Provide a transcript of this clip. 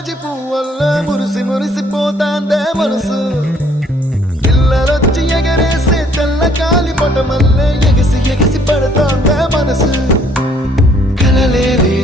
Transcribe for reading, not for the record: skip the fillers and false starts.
జాజి పువ్వల్ల మురిసి మురిసిపోతాందే మనసు పిల్లలొచ్చి ఎగరేసే తెల్ల కాలి పటమల్లే ఎగిసి ఎగిసి పడతాందే మనసు కలలేని